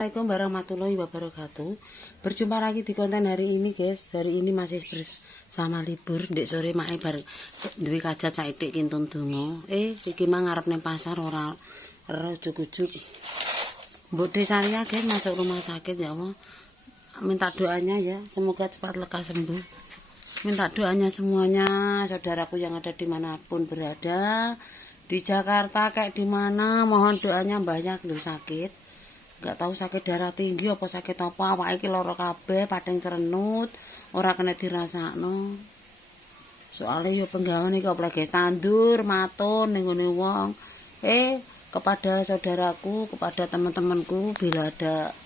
Assalamualaikum warahmatullahi wabarakatuh. Berjumpa lagi di konten hari ini, guys. Hari ini masih bersama libur. Ndek sore mae bar duwe kajat saithik kintun donga. Iki mah ngarep nang pasar ora ujug-ujug. Mbok Desaria, guys, masuk rumah sakit ya Allah. Minta doanya ya, semoga cepat lekas sembuh. Minta doanya semuanya, saudaraku yang ada dimanapun berada. Di Jakarta kayak di mana, mohon doanya banyak lho sakit. Gak tahu sakit darah tinggi apa sakit apa, awake iki lara kabeh, pating cerenut, ora kena dirasakno. Soale yo penggawean iki opo guys, tandur matun ning ngene wong. Kepada saudaraku, kepada teman-temanku, bila ada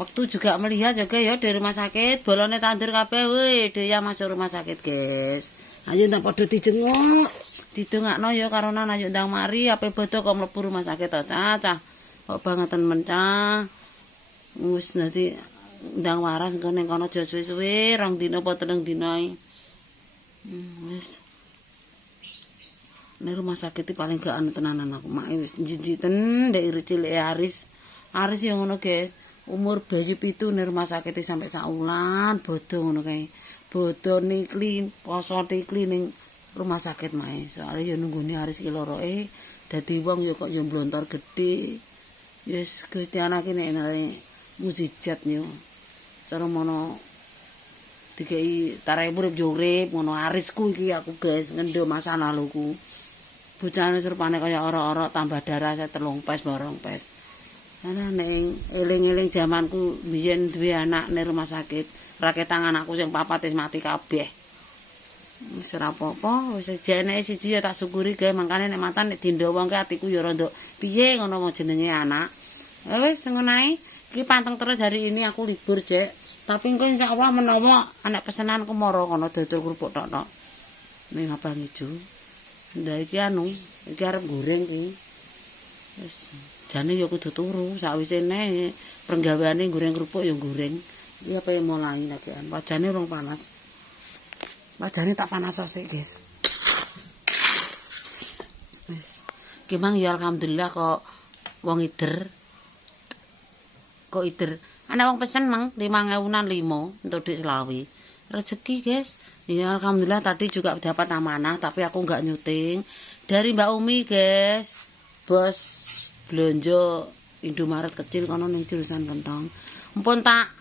waktu juga melihat juga ya di rumah sakit, bolone tandur kabeh, weh, dia masuk rumah sakit, guys. Ayo ndak padha dijenguk. Didongakno ya karona ayo ndang mari ape bodo kok mlebu rumah sakit to, Cah. Kok bangetan mencah. Wis nanti ndang waras engko ning kono aja suwe-suwe, 2 dina apa 3 dina ae. Wis. Nek rumah sakit paling gak anu tenanan aku. Mak wis njijiten ndek iri cilik Aris. Aris ya ngono, guys. Umur bayi 7 ning rumah sakit sampai saulan, bodo ngono kae. Bodo nikli, poso nikli ning rumah sakit mae. Soale ya nunggune Aris ki loro dadi wong ya kok ya mblontor gedhe. Yes, Gusti anak ini mujizat yo. Cara mono dikei tarai urip yo urip ngono Arisku iki aku, guys, ngendo masa laluku. Bocahane serupane kaya ora-ora tambah darah 3 pes barong pes. Ana ning eling-eling jamanku biyen duwe anak ning rumah sakit, raketan anakku sing 4 wis mati kabeh. Wis ora apa-apa, wis jenenge siji ya tak syukuri, gawe mangkane nek mantan nek dindo wong ke atiku ya rada piye ngono mau jenenge anak. Wis ngono ae. Iki panteng terus hari ini aku libur, Cek. Tapi engko insyaallah menawa anak pesenanku mara kono dodol kerupuk tok-tok. Ning Abang Ijo. Ndak iki anu, iki arep goreng iki. Wis jane ya kudu turu, sakwise neh penggaweane goreng kerupuk ya goreng. Iki apa yang mulai lagi an. Wajane urung panas. Wajane tak panas sik, guys. Wis. Ki mang ya alhamdulillah kok wong ider. Kok ider. Ana wong pesen mang 5.000-an 5 untuk duit Selawi. Rezeki, guys. Ya alhamdulillah tadi juga dapat amanah tapi aku enggak nyuting. Dari Mbak Umi, guys. Bos belanja Indomaret kecil kono ning jurusan Kentong. Mumpun tak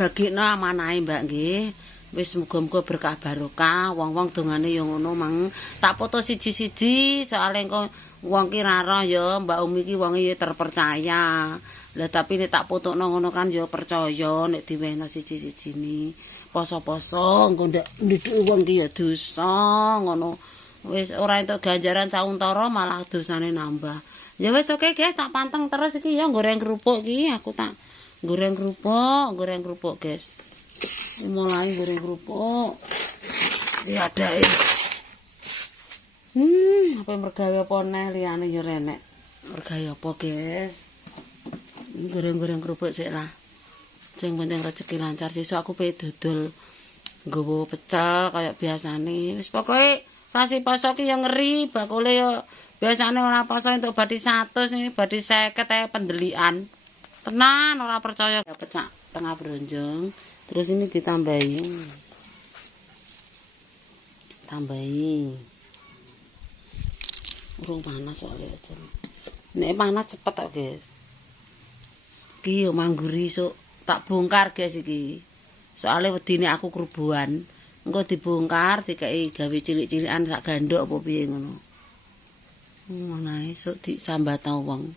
bagikno amanahe, Mbak nggih. Wis muga-muga berkah barokah, wong-wong dongane ya ngono mang. Tak foto siji-siji soalnya engko wong ki ra roh ya Mbak Umi ki wong ya terpercaya. Lah tapi nek tak fotokno ngono kan ya percaya nek diwehno siji-sijine. Poso-poso engko ndak nduduk wong ki ya dosa ngono. Wis ora entuk ganjaran sauntara malah dosane nambah. Ya wis oke, guys, tak panteng terus iki ya goreng kerupuk iki aku tak goreng kerupuk, guys. Mulai goreng kerupuk. Ya ada apa mergawe apa neh liyane ya renek. Mergawe apa, guys? Goreng-goreng kerupuk sik lah. Sing penting rezeki lancar sesuk aku pe dodol nggawa pecel kaya biasane. Wis pokoke sasi poso ki ya ngeri, bakule ya biasane ora poso entuk bathi 100 iki bathi 50 ae pendelian. Tenan ora percaya pecak tengah bronjong. Terus ini ditambahi. Urung panas soalnya aja. Nek panas cepet kok, guys. Iki yo mangguri sok tak bongkar, guys iki. Soale wedine aku kerubuhan. Engko dibongkar dikai gawe cilik-cilikan sak gandok apa piye ngono. Ngono ae sok disambat wong.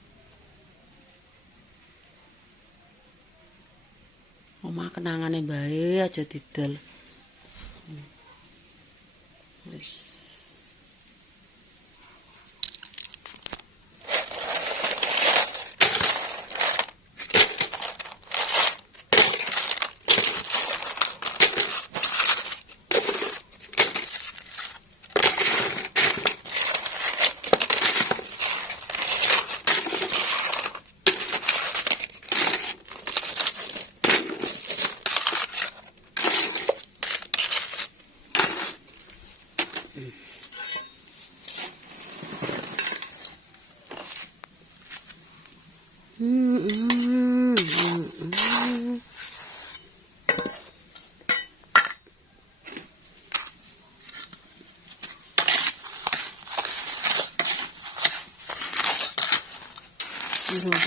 Omah kenangane bae aja didol. Wis.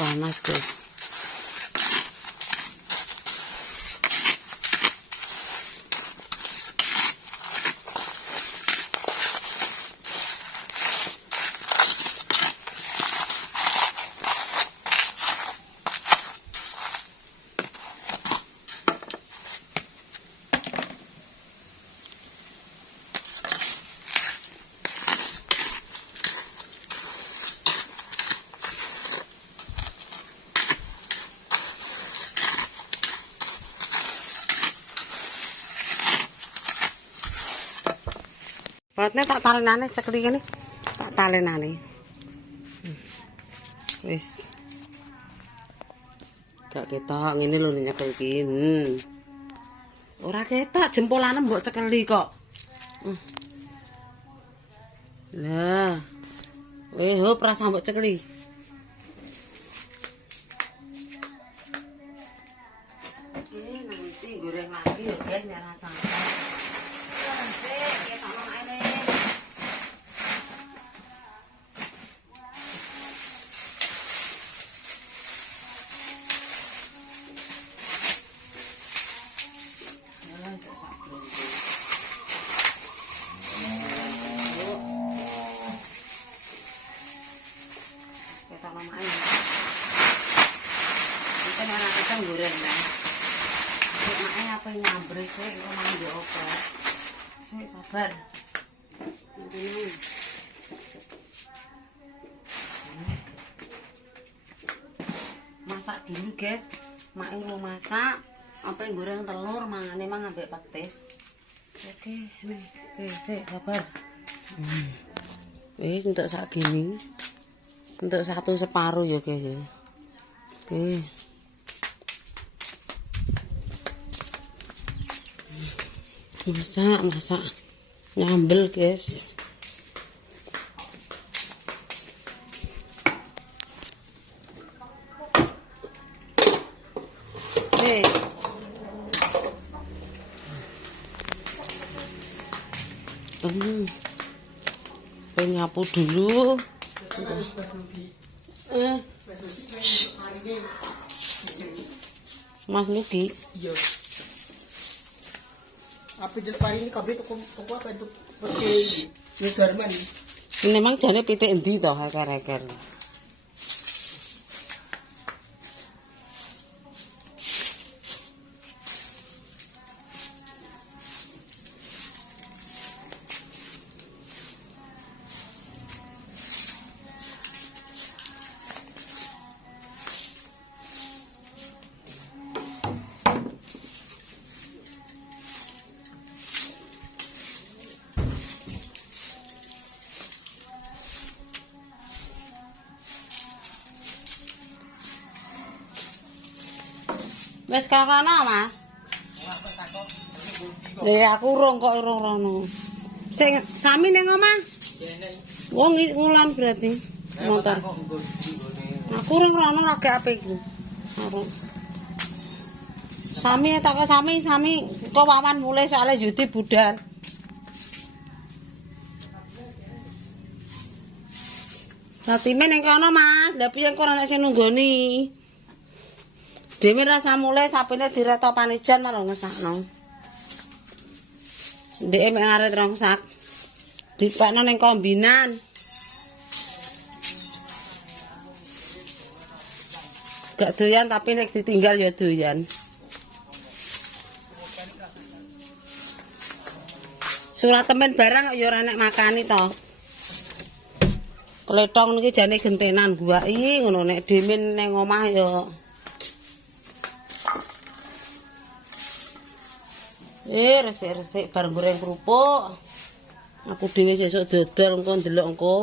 panas, guys. Patne tak talenane cekli kene. Tak talenane. Wis. Gak ketok ngene lho nyekel iki. Ora ketok jempolane mbok cekeli kok. Lah. Weh, hop rasa mbok cekeli. Oke, nanti goreng lagi ya guys, nyala cangkang. Goreng lah. Makanya apa yang nyambres sih, kalau mau dioper. Sih sabar. Ini. Masak dulu guys. Mak mau masak. Apa yang goreng telur, mangane mang ambek patis. Oke, nih, oke, sih sabar. Wis untuk sak gini. Untuk satu separuh ya guys ya. Oke. Masak nyambel guys. Nyapu dulu. Mas Nugi. Iya. Apa jelek ini kabeh toko apa itu pakai Garman. Memang jane pitik endi to heker-heker. Wes kakana, Mas. Aku urung kok urung rono. Sing sami ning omah? Wong ngulan berarti. Motor. Aku urung rono lagi apik iki. Sami tak sami kok wawan mulai soalnya Yudi budal. Satime ning kono, Mas. Lah piye kok ana sing nunggoni? Dewe rasa mulai sapine direto panijan malah ngesakno. Ndeke mek ngaret rong sak. Dipakno ning kombinan. Gak doyan tapi nek ditinggal ya doyan. Surat temen barang ya ora nek makani to. Klethong niki jane gentenan guwaki ngono nek demen ning omah ya resik-resik bareng goreng kerupuk. Aku dhewe sesuk dodol engko ndelok engko.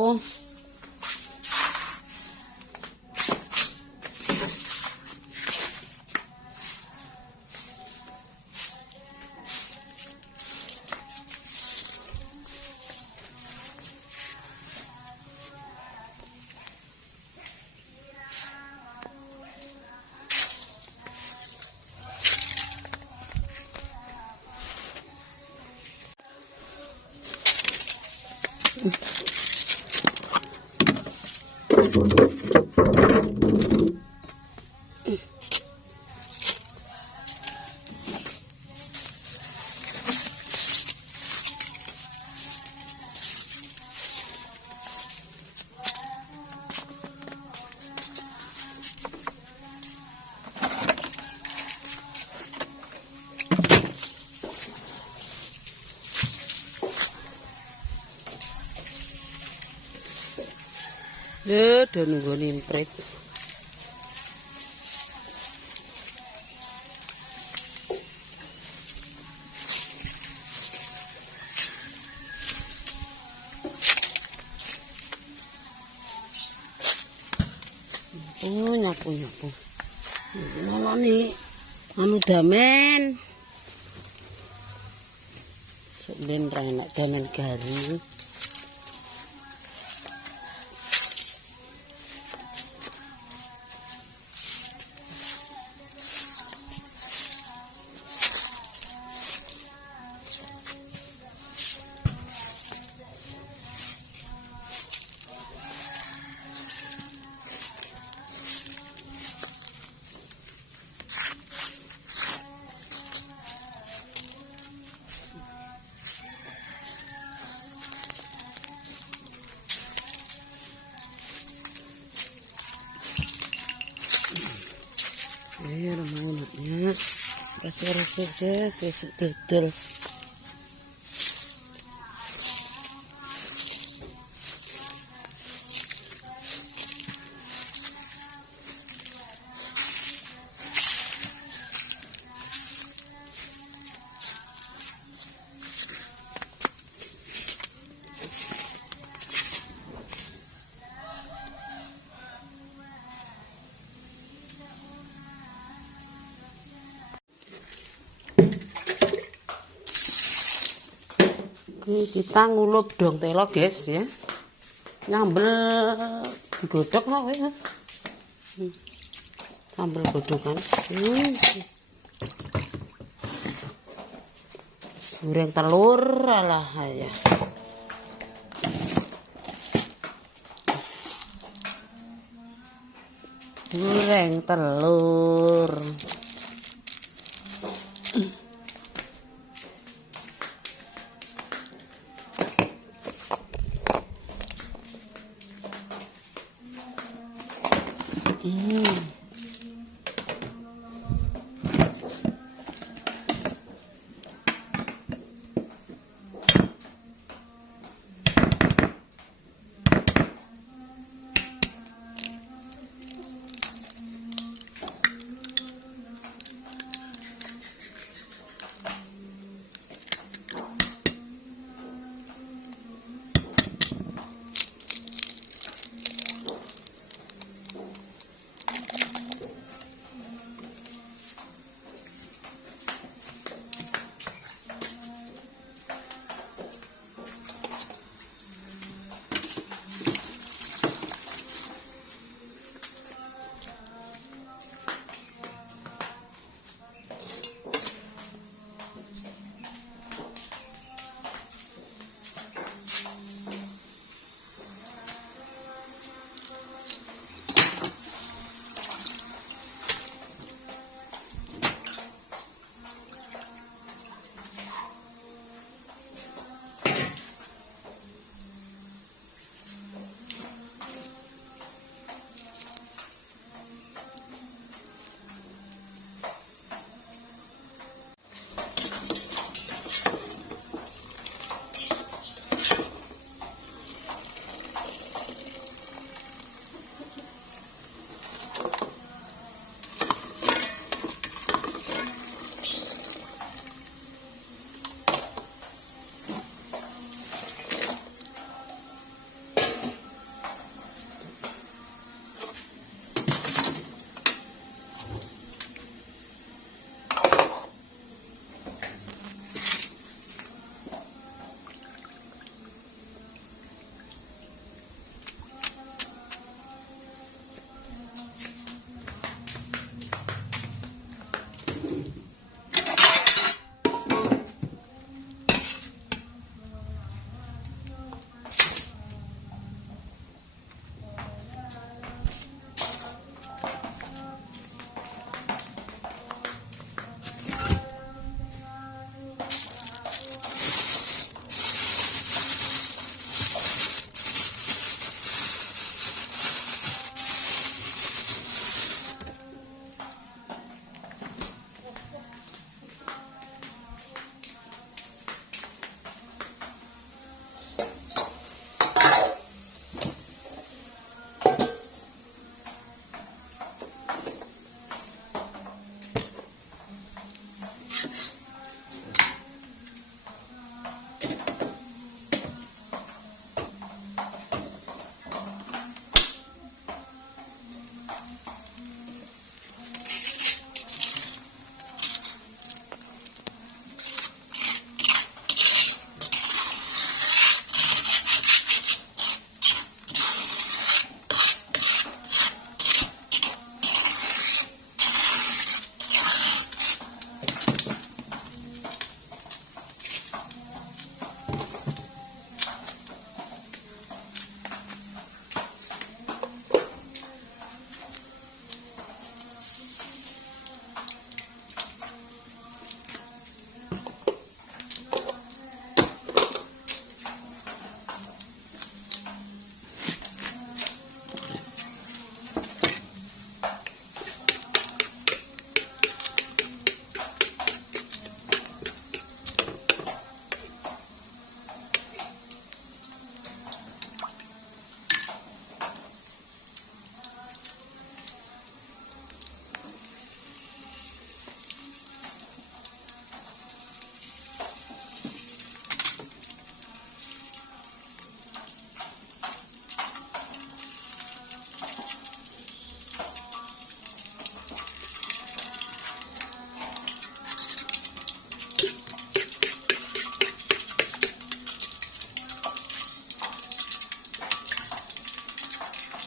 Do nunggu nimprit. Nyapu. Ngono nih, anu damen. Sok ben ra enak damen garing. Ayo mulutnya rasa-rasa deh sesuk dodol. Ini kita ngulup dong telo guys ya, nyambel digodok lah ya, sambel godokan, goreng telur lah ya, goreng telur.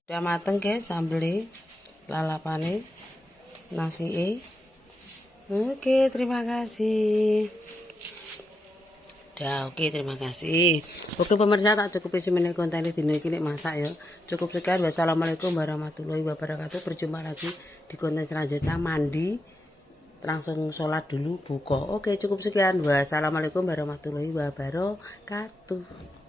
Udah mateng guys sambelnya, lalapane, nasi. Oke, terima kasih. Udah, oke, terima kasih. Oke pemirsa, tak cukup isi menit konten ini dino iki nek masak ya. Cukup sekian. Wassalamualaikum warahmatullahi wabarakatuh. Berjumpa lagi di konten selanjutnya. Mandi, langsung sholat dulu, buka. Oke, cukup sekian. Wassalamualaikum warahmatullahi wabarakatuh.